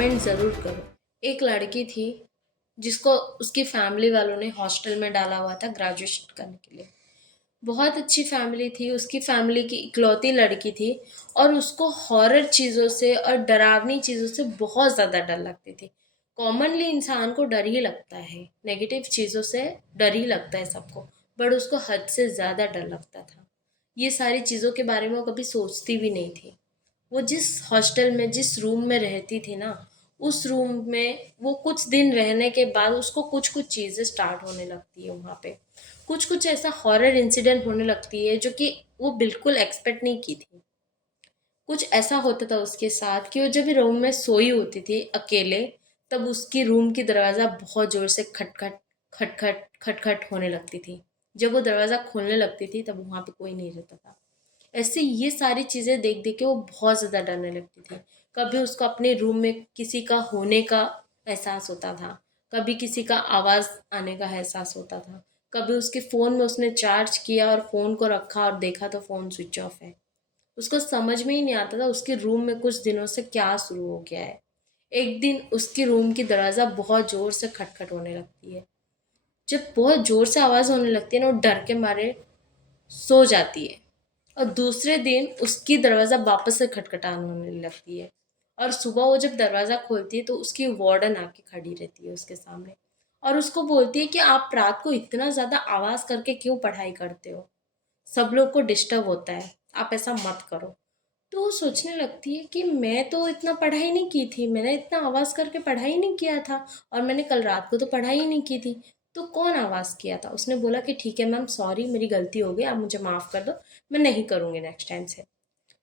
Comment ज़रूर करो। एक लड़की थी जिसको उसकी फैमिली वालों ने हॉस्टल में डाला हुआ था ग्रेजुएशन करने के लिए। बहुत अच्छी फैमिली थी, उसकी फैमिली की इकलौती लड़की थी और उसको हॉरर चीज़ों से और डरावनी चीज़ों से बहुत ज़्यादा डर लगती थी। कॉमनली इंसान को डर ही लगता है, नेगेटिव चीज़ों से डर ही लगता है सबको, बट उसको हद से ज़्यादा डर लगता था। ये सारी चीज़ों के बारे में वो कभी सोचती भी नहीं थी। वो जिस हॉस्टल में जिस रूम में रहती थी ना, उस रूम में वो कुछ दिन रहने के बाद उसको कुछ कुछ चीज़ें स्टार्ट होने लगती है वहाँ पे। कुछ कुछ ऐसा हॉरर इंसिडेंट होने लगती है जो कि वो बिल्कुल एक्सपेक्ट नहीं की थी। कुछ ऐसा होता था उसके साथ कि वो जब रूम में सोई होती थी अकेले, तब उसकी रूम की दरवाज़ा बहुत ज़ोर से खटखट खटखट खटखट होने लगती थी। जब वो दरवाज़ा खोलने लगती थी तब वहाँ पे कोई नहीं रहता था। ऐसे ये सारी चीज़ें देख देख के वो बहुत ज़्यादा डरने लगती थी। कभी उसको अपने रूम में किसी का होने का एहसास होता था, कभी किसी का आवाज़ आने का एहसास होता था, कभी उसके फ़ोन में उसने चार्ज किया और फ़ोन को रखा और देखा तो फ़ोन स्विच ऑफ है। उसको समझ में ही नहीं आता था उसके रूम में कुछ दिनों से क्या शुरू हो गया है। एक दिन उसकी रूम की दरवाज़ा बहुत ज़ोर से खटखट होने लगती है। जब बहुत ज़ोर से आवाज़ होने लगती है ना, वो डर के मारे सो जाती है और दूसरे दिन उसकी दरवाज़ा वापस से खटखटान होने लगती है। और सुबह वो जब दरवाज़ा खोलती है तो उसकी वार्डन आके खड़ी रहती है उसके सामने और उसको बोलती है कि आप रात को इतना ज़्यादा आवाज़ करके क्यों पढ़ाई करते हो, सब लोग को डिस्टर्ब होता है, आप ऐसा मत करो। तो वो सोचने लगती है कि मैं तो इतना पढ़ाई नहीं की थी, मैंने इतना आवाज़ करके पढ़ाई नहीं किया था और मैंने कल रात को तो पढ़ाई नहीं की थी। तो कौन आवाज़ किया था? उसने बोला कि ठीक है मैम, सॉरी मेरी गलती हो गई, आप मुझे माफ़ कर दो, मैं नहीं करूँगी नेक्स्ट टाइम से।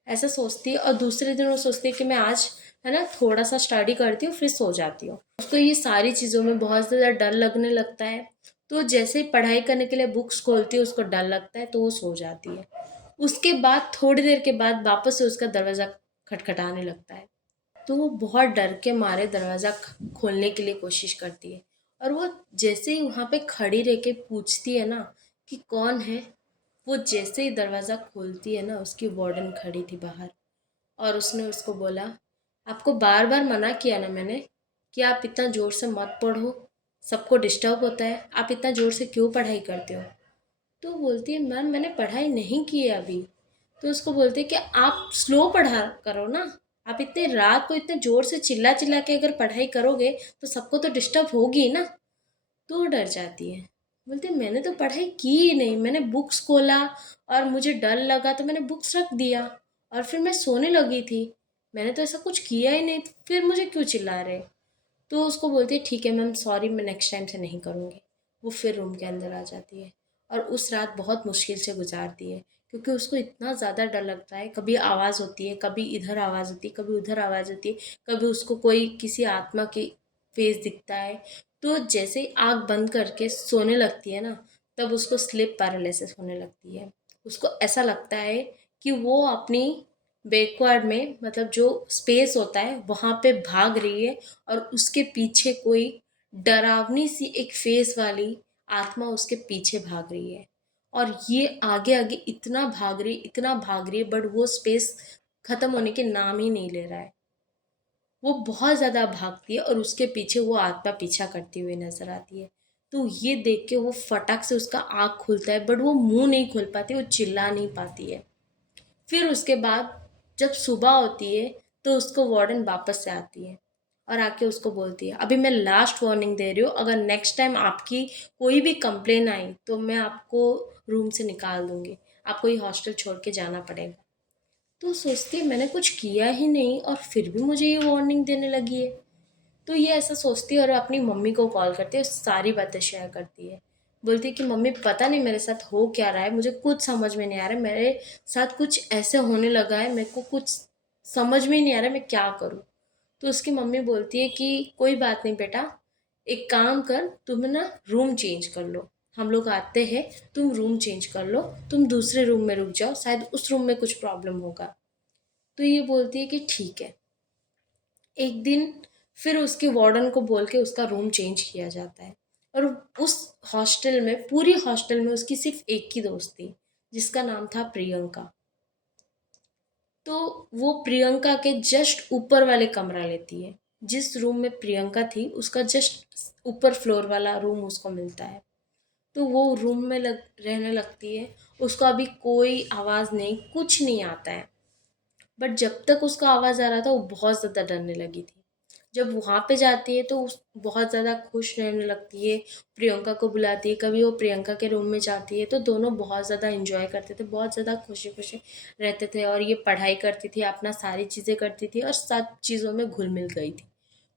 ऐसा सोचती है और दूसरे दिन वो सोचती है कि मैं आज है ना थोड़ा सा स्टडी करती हूँ फिर सो जाती हूँ। उसको ये सारी चीज़ों में बहुत ज़्यादा डर लगने लगता है। तो जैसे ही पढ़ाई करने के लिए बुक्स खोलती है उसको डर लगता है तो वो सो जाती है। उसके बाद थोड़ी देर के बाद वापस से उसका दरवाज़ा खटखटाने लगता है। तो वो बहुत डर के मारे दरवाज़ा खोलने के लिए कोशिश करती है और वो जैसे ही वहाँ पे खड़ी रह के पूछती है ना कि कौन है, वो जैसे ही दरवाज़ा खोलती है ना, उसकी वार्डन खड़ी थी बाहर और उसने उसको बोला, आपको बार बार मना किया ना मैंने कि आप इतना ज़ोर से मत पढ़ो, सबको डिस्टर्ब होता है, आप इतना ज़ोर से क्यों पढ़ाई करते हो? तो बोलती है मैम मैंने पढ़ाई नहीं की है अभी। तो उसको बोलते हैं कि आप स्लो पढ़ा करो ना, आप इतने रात को इतने ज़ोर से चिल्ला चिल्ला के अगर पढ़ाई करोगे तो सबको तो डिस्टर्ब होगी ना। तो वो डर जाती है, बोलती है मैंने तो पढ़ाई की ही नहीं, मैंने बुक्स खोला और मुझे डर लगा तो मैंने बुक्स रख दिया और फिर मैं सोने लगी थी, मैंने तो ऐसा कुछ किया ही नहीं, फिर मुझे क्यों चिल्ला रहे? तो उसको बोलती है ठीक है मैम, सॉरी मैं नेक्स्ट टाइम से नहीं करूँगी। वो फिर रूम के अंदर आ जाती है और उस रात बहुत मुश्किल से गुजारती है क्योंकि उसको इतना ज़्यादा डर लगता है। कभी आवाज़ होती है, कभी इधर आवाज़ होती है, कभी उधर आवाज़ होती है, कभी उसको कोई किसी आत्मा की फेस दिखता है। तो जैसे ही आँख बंद करके सोने लगती है ना, तब उसको स्लीप पैरालिसिस होने लगती है। उसको ऐसा लगता है कि वो अपनी बैकवर्ड में, मतलब जो स्पेस होता है वहाँ पे भाग रही है और उसके पीछे कोई डरावनी सी एक फेस वाली आत्मा उसके पीछे भाग रही है और ये आगे आगे इतना भाग रही है, बट वो स्पेस खत्म होने के नाम ही नहीं ले रहा है। वो बहुत ज़्यादा भागती है और उसके पीछे वो आत्मा पीछा करती हुई नजर आती है। तो ये देख के वो फटाक से उसका आँख खुलता है, बट वो मुंह नहीं खोल पाती, वो चिल्ला नहीं पाती है। फिर उसके बाद जब सुबह होती है तो उसको वार्डन वापस से आती है और आके उसको बोलती है, अभी मैं लास्ट वार्निंग दे रही हूँ, अगर नेक्स्ट टाइम आपकी कोई भी कंप्लेन आई तो मैं आपको रूम से निकाल दूंगी, आपको ये हॉस्टल छोड़ के जाना पड़ेगा। तो सोचती है मैंने कुछ किया ही नहीं और फिर भी मुझे ये वार्निंग देने लगी है। तो ये ऐसा सोचती है और अपनी मम्मी को कॉल करती है, सारी बातें शेयर करती है। बोलती है कि मम्मी पता नहीं मेरे साथ हो क्या रहा है, मुझे कुछ समझ में नहीं आ रहा है, मेरे साथ कुछ ऐसे होने लगा है, मेरे को कुछ समझ में ही नहीं आ रहा है मैं क्या करूँ। तो उसकी मम्मी बोलती है कि कोई बात नहीं बेटा, एक काम कर, तुम ना रूम चेंज कर लो, हम लोग आते हैं, तुम रूम चेंज कर लो, तुम दूसरे रूम में रुक जाओ, शायद उस रूम में कुछ प्रॉब्लम होगा। तो ये बोलती है कि ठीक है। एक दिन फिर उसके वार्डन को बोल के उसका रूम चेंज किया जाता है और उस हॉस्टल में, पूरी हॉस्टल में उसकी सिर्फ एक ही दोस्त थी जिसका नाम था प्रियंका। तो वो प्रियंका के जस्ट ऊपर वाले कमरा लेती है जिस रूम में प्रियंका थी उसका जस्ट ऊपर फ्लोर वाला रूम उसको मिलता है। तो वो रूम में रहने लगती है। उसको अभी कोई आवाज़ नहीं, कुछ नहीं आता है। बट जब तक उसका आवाज़ आ रहा था वो बहुत ज़्यादा डरने लगी थी। जब वहाँ पे जाती है तो उस बहुत ज़्यादा खुश रहने लगती है, प्रियंका को बुलाती है। कभी वो प्रियंका के रूम में जाती है तो दोनों बहुत ज़्यादा एंजॉय करते थे, बहुत ज़्यादा खुशी खुशी रहते थे। और ये पढ़ाई करती थी, अपना सारी चीज़ें करती थी और सब चीज़ों में घुल मिल गई थी।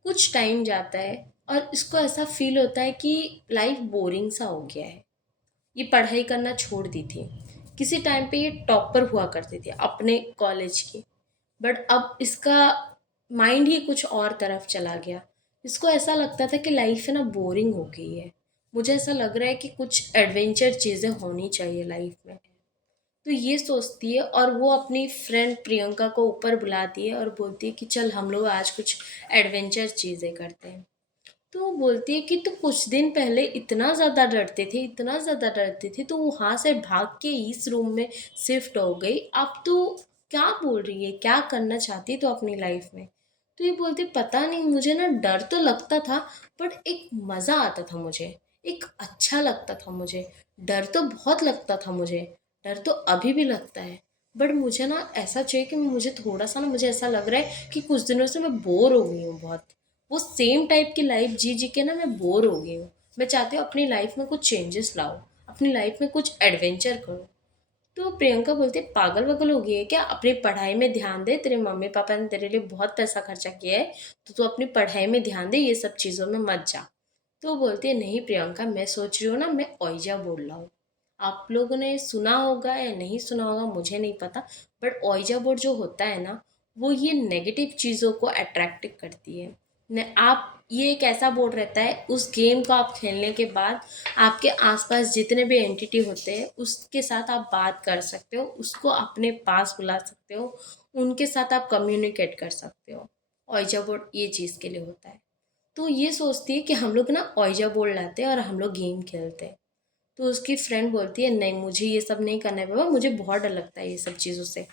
कुछ टाइम जाता है और इसको ऐसा फील होता है कि लाइफ बोरिंग सा हो गया है। ये पढ़ाई करना छोड़ दी थी। किसी टाइम पे ये टॉपर हुआ करती थी अपने कॉलेज की। बट अब इसका माइंड ही कुछ और तरफ चला गया। इसको ऐसा लगता था कि लाइफ है ना बोरिंग हो गई है। मुझे ऐसा लग रहा है कि कुछ एडवेंचर चीज़ें होनी चाहिए लाइफ में। तो ये सोचती है और वो अपनी फ्रेंड प्रियंका को ऊपर बुलाती है और बोलती है कि चल हम लोग आज कुछ एडवेंचर चीज़ें करते हैं। तो वो बोलती है कि तू कुछ दिन पहले इतना ज़्यादा डरते थे, इतना ज़्यादा डरते थे, तो वहाँ से भाग के इस रूम में शिफ्ट हो गई। अब तू क्या बोल रही है, क्या करना चाहती है तो अपनी लाइफ में? तो ये बोलती पता नहीं, मुझे ना डर तो लगता था बट एक मज़ा आता था मुझे, एक अच्छा लगता था मुझे। डर तो बहुत लगता था मुझे, डर तो अभी भी लगता है। बट मुझे ना ऐसा चाहिए कि मुझे थोड़ा सा ना, मुझे ऐसा लग रहा है कि कुछ दिनों से मैं बोर हो गई हूँ बहुत। वो सेम टाइप की लाइफ जी जी के ना मैं बोर हो गई हूँ। मैं चाहती हूँ अपनी लाइफ में कुछ चेंजेस लाओ, अपनी लाइफ में कुछ एडवेंचर करो। तो प्रियंका बोलती है पागल वगल हो गई है क्या, अपनी पढ़ाई में ध्यान दे, तेरे मम्मी पापा ने तेरे लिए बहुत पैसा खर्चा किया है, तो तू अपनी पढ़ाई में ध्यान दे, ये सब चीज़ों में मत जा। तो वो बोलती है नहीं प्रियंका, मैं सोच रही हूँ ना मैं ओइजा बोल रहा हूँ। आप लोगों ने सुना होगा या नहीं सुना होगा मुझे नहीं पता, बट ओइजा बोर्ड जो होता है ना, वो ये नेगेटिव चीज़ों को अट्रैक्ट करती है। न आप, ये एक ऐसा बोर्ड रहता है, उस गेम को आप खेलने के बाद आपके आसपास जितने भी एंटिटी होते हैं उसके साथ आप बात कर सकते हो, उसको अपने पास बुला सकते हो, उनके साथ आप कम्युनिकेट कर सकते हो। ओइजा बोर्ड ये चीज़ के लिए होता है। तो ये सोचती है कि हम लोग ना ओइजा बोर्ड लाते हैं और हम लोग गेम खेलते हैं। तो उसकी फ्रेंड बोलती है नहीं मुझे ये सब नहीं करना है बाबा, मुझे बहुत डर लगता है ये सब चीज़ों से।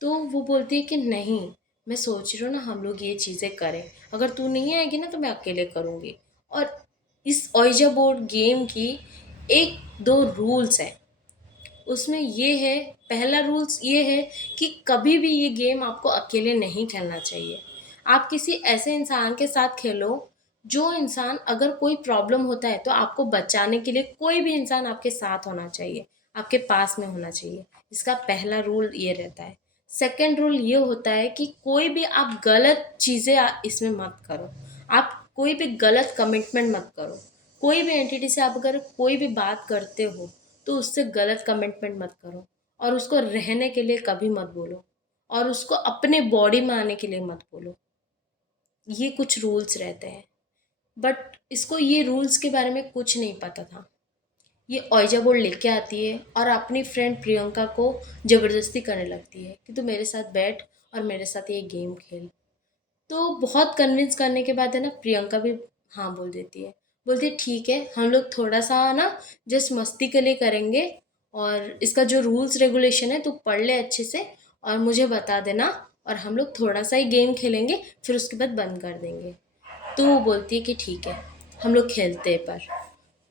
तो वो बोलती है कि नहीं, मैं सोच रही हूँ ना हम लोग ये चीज़ें करें, अगर तू नहीं आएगी ना तो मैं अकेले करूँगी। और इस ओइजा बोर्ड गेम की एक दो रूल्स हैं। उसमें ये है, पहला रूल्स ये है कि कभी भी ये गेम आपको अकेले नहीं खेलना चाहिए। आप किसी ऐसे इंसान के साथ खेलो, जो इंसान अगर कोई प्रॉब्लम होता है तो आपको बचाने के लिए कोई भी इंसान आपके साथ होना चाहिए, आपके पास में होना चाहिए। इसका पहला रूल ये रहता है। सेकंड रूल ये होता है कि कोई भी आप गलत चीज़ें इसमें मत करो। आप कोई भी गलत कमिटमेंट मत करो। कोई भी एंटिटी से आप अगर कोई भी बात करते हो तो उससे गलत कमिटमेंट मत करो, और उसको रहने के लिए कभी मत बोलो, और उसको अपने बॉडी में आने के लिए मत बोलो। ये कुछ रूल्स रहते हैं। बट इसको ये रूल्स के बारे में कुछ नहीं पता था। ये ओइजा बोर्ड लेके आती है और अपनी फ्रेंड प्रियंका को ज़बरदस्ती करने लगती है कि तू मेरे साथ बैठ और मेरे साथ ये गेम खेल। तो बहुत कन्विंस करने के बाद है ना प्रियंका भी हाँ बोल देती है। बोलती है ठीक है, हम लोग थोड़ा सा ना जस्ट मस्ती के लिए करेंगे, और इसका जो रूल्स रेगुलेशन है तू पढ़ ले अच्छे से और मुझे बता देना, और हम लोग थोड़ा सा ही गेम खेलेंगे फिर उसके बाद बंद कर देंगे। तो वो बोलती है कि ठीक है, हम लोग खेलते हैं। पर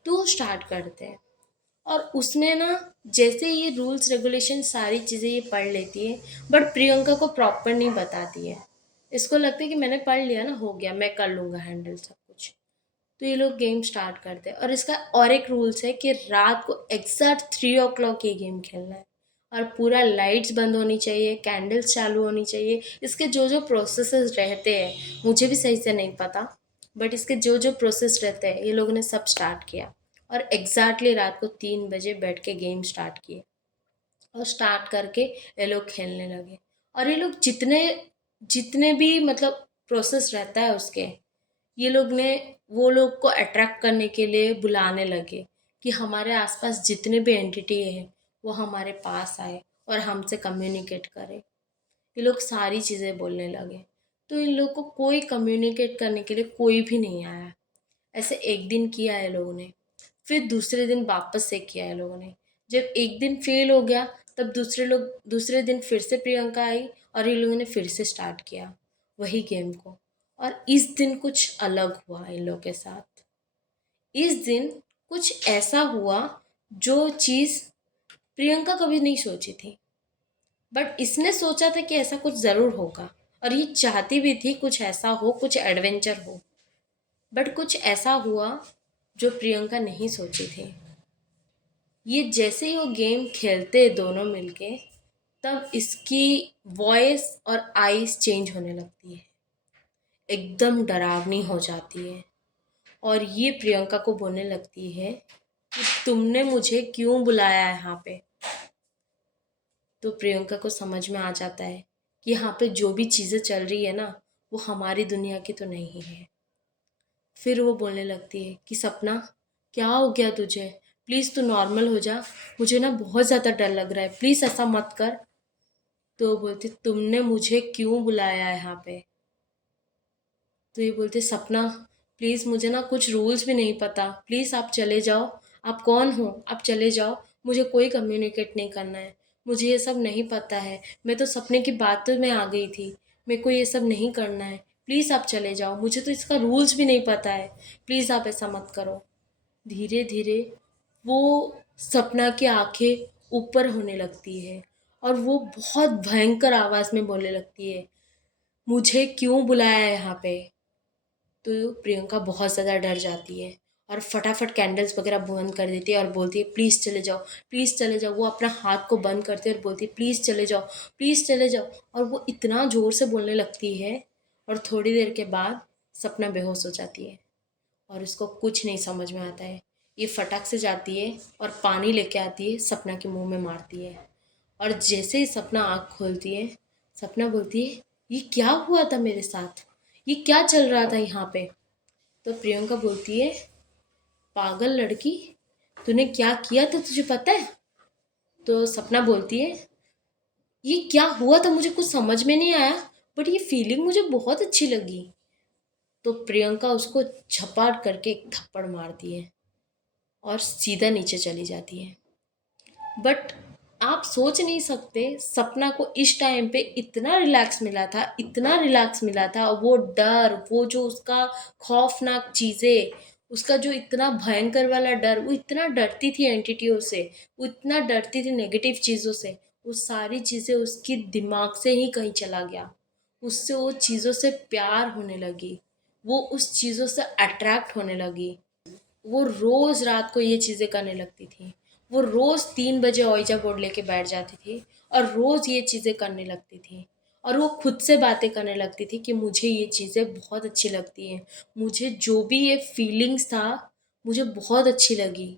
तो स्टार्ट करते हैं। और उसमें ना जैसे ये रूल्स रेगुलेशन सारी चीज़ें ये पढ़ लेती है, बट प्रियंका को प्रॉपर नहीं बताती है। इसको लगता है कि मैंने पढ़ लिया ना, हो गया, मैं कर लूँगा हैंडल सब कुछ। तो ये लोग गेम स्टार्ट करते हैं, और इसका और एक रूल्स है कि रात को एग्जैक्ट 3 o'clock ये गेम खेलना है। और पूरा लाइट्स बंद होनी चाहिए, कैंडल्स चालू होनी चाहिए। इसके जो जो प्रोसेसेस रहते हैं मुझे भी सही से नहीं पता, बट इसके जो जो प्रोसेस रहते हैं ये लोगों ने सब स्टार्ट किया। और एग्जैक्टली रात को 3 बजे बैठ के गेम स्टार्ट किए, और स्टार्ट करके ये लोग खेलने लगे। और ये लोग जितने जितने भी मतलब प्रोसेस रहता है उसके, ये लोग ने वो लोग को अट्रैक्ट करने के लिए बुलाने लगे कि हमारे आसपास जितने भी एंटिटी है वो हमारे पास आए और हमसे कम्युनिकेट करे। ये लोग सारी चीज़ें बोलने लगे। तो इन लोग को कोई कम्युनिकेट करने के लिए कोई भी नहीं आया। ऐसे एक दिन किया है लोगों ने, फिर दूसरे दिन वापस से किया है लोगों ने। जब एक दिन फेल हो गया तब दूसरे दिन फिर से प्रियंका आई और ये लोगों ने फिर से स्टार्ट किया वही गेम को। और इस दिन कुछ अलग हुआ इन लोग के साथ। इस दिन कुछ ऐसा हुआ जो चीज़ प्रियंका कभी नहीं सोची थी, बट इसने सोचा था कि ऐसा कुछ ज़रूर होगा, और ये चाहती भी थी कुछ ऐसा हो, कुछ एडवेंचर हो। बट कुछ ऐसा हुआ जो प्रियंका नहीं सोची थी। ये जैसे ही वो गेम खेलते दोनों मिलके, तब इसकी वॉइस और आईज चेंज होने लगती है, एकदम डरावनी हो जाती है। और ये प्रियंका को बोलने लगती है कि तुमने मुझे क्यों बुलाया है यहाँ पे। तो प्रियंका को समझ में आ जाता है कि यहाँ पे जो भी चीज़ें चल रही है ना, वो हमारी दुनिया की तो नहीं है। फिर वो बोलने लगती है कि सपना, क्या हो गया तुझे, प्लीज़ तू नॉर्मल हो जा, मुझे ना बहुत ज़्यादा डर लग रहा है, प्लीज़ ऐसा मत कर। तो वो बोलती, तुमने मुझे क्यों बुलाया है यहाँ पे। तो ये बोलते, सपना प्लीज़, मुझे ना कुछ रूल्स भी नहीं पता, प्लीज़ आप चले जाओ। आप कौन हो, आप चले जाओ, मुझे कोई कम्युनिकेट नहीं करना है, मुझे ये सब नहीं पता है, मैं तो सपने की बातों में आ गई थी, मेरे को ये सब नहीं करना है, प्लीज़ आप चले जाओ, मुझे तो इसका रूल्स भी नहीं पता है, प्लीज़ आप ऐसा मत करो। धीरे धीरे वो सपना की आंखें ऊपर होने लगती है, और वो बहुत भयंकर आवाज़ में बोलने लगती है, मुझे क्यों बुलाया है यहाँ पे। तो प्रियंका बहुत ज़्यादा डर जाती है और फटाफट कैंडल्स वगैरह बंद कर देती है और बोलती है, प्लीज़ चले जाओ, प्लीज़ चले जाओ। वो अपना हाथ को बंद करती है और बोलती है, प्लीज़ चले जाओ, प्लीज़ चले जाओ। और वो इतना ज़ोर से बोलने लगती है, और थोड़ी देर के बाद सपना बेहोश हो जाती है और उसको कुछ नहीं समझ में आता है। ये फटाक से जाती है और पानी लेके आती है, सपना के मुंह में मारती है। और जैसे ही सपना आँख खोलती है, सपना बोलती है, ये क्या हुआ था मेरे साथ, ये क्या चल रहा था यहाँ पे। तो प्रियंका बोलती है, पागल लड़की, तूने क्या किया था तुझे पता है। तो सपना बोलती है, ये क्या हुआ था मुझे कुछ समझ में नहीं आया, बट ये फीलिंग मुझे बहुत अच्छी लगी। तो प्रियंका उसको झपाट करके एक थप्पड़ मारती है और सीधा नीचे चली जाती है। बट आप सोच नहीं सकते, सपना को इस टाइम पे इतना रिलैक्स मिला था, इतना रिलैक्स मिला था। वो डर, वो जो उसका खौफनाक चीज़ें, उसका जो इतना भयंकर वाला डर, वो इतना डरती थी एंटिटियों से, वो इतना डरती थी नेगेटिव चीज़ों से, वो सारी चीज़ें उसकी दिमाग से ही कहीं चला गया। उससे वो चीज़ों से प्यार होने लगी, वो उस चीज़ों से अट्रैक्ट होने लगी। वो रोज़ रात को ये चीज़ें करने लगती थी। वो रोज़ 3 बजे ओइजा बोर्ड लेके बैठ जाती थी और रोज़ ये चीज़ें करने लगती थी। और वो खुद से बातें करने लगती थी कि मुझे ये चीज़ें बहुत अच्छी लगती हैं, मुझे जो भी ये फीलिंग्स था, मुझे बहुत अच्छी लगी।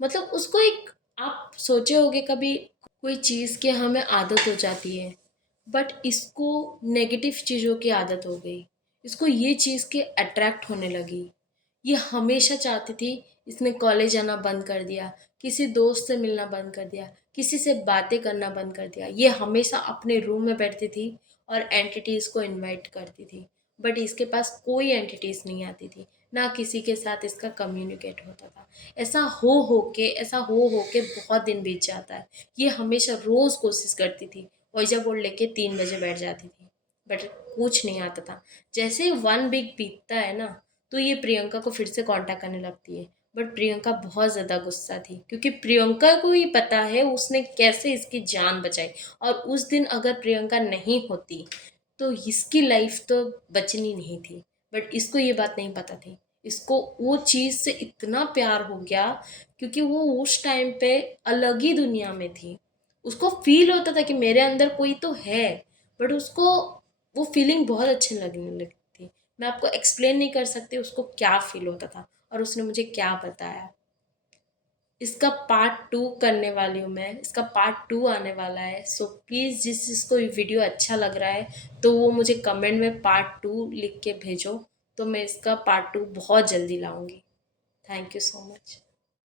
मतलब उसको एक, आप सोचे होंगे कभी, कोई चीज़ की हमें आदत हो जाती है, बट इसको नेगेटिव चीज़ों की आदत हो गई, इसको ये चीज़ के अट्रैक्ट होने लगी। ये हमेशा चाहती थी, इसने कॉलेज आना बंद कर दिया, किसी दोस्त से मिलना बंद कर दिया, किसी से बातें करना बंद कर दिया। ये हमेशा अपने रूम में बैठती थी और एंटिटीज़ को इनवाइट करती थी, बट इसके पास कोई एंटिटीज़ नहीं आती थी, ना किसी के साथ इसका कम्युनिकेट होता था। ऐसा हो के बहुत दिन बीत जाता है। ये हमेशा रोज़ कोशिश करती थी, वॉइजा बोर्ड लेके 3 बजे बैठ जाती थी, बट कुछ नहीं आता था। जैसे 1 वीक बीतता है ना, तो ये प्रियंका को फिर से कांटेक्ट करने लगती है। बट प्रियंका बहुत ज़्यादा गुस्सा थी, क्योंकि प्रियंका को ही पता है उसने कैसे इसकी जान बचाई, और उस दिन अगर प्रियंका नहीं होती तो इसकी लाइफ तो बचनी नहीं थी। बट इसको ये बात नहीं पता थी, इसको वो चीज़ से इतना प्यार हो गया, क्योंकि वो उस टाइम पे अलग ही दुनिया में थी। उसको फील होता था कि मेरे अंदर कोई तो है, बट उसको वो फीलिंग बहुत अच्छी लगने लगी थी। मैं आपको एक्सप्लेन नहीं कर सकती उसको क्या फ़ील होता था और उसने मुझे क्या बताया। इसका पार्ट 2 करने वाली हूँ मैं, इसका पार्ट 2 आने वाला है। सो प्लीज़ जिसको ये वीडियो अच्छा लग रहा है, तो वो मुझे कमेंट में पार्ट 2 लिख के भेजो, तो मैं इसका पार्ट 2 बहुत जल्दी लाऊंगी। Thank you so much.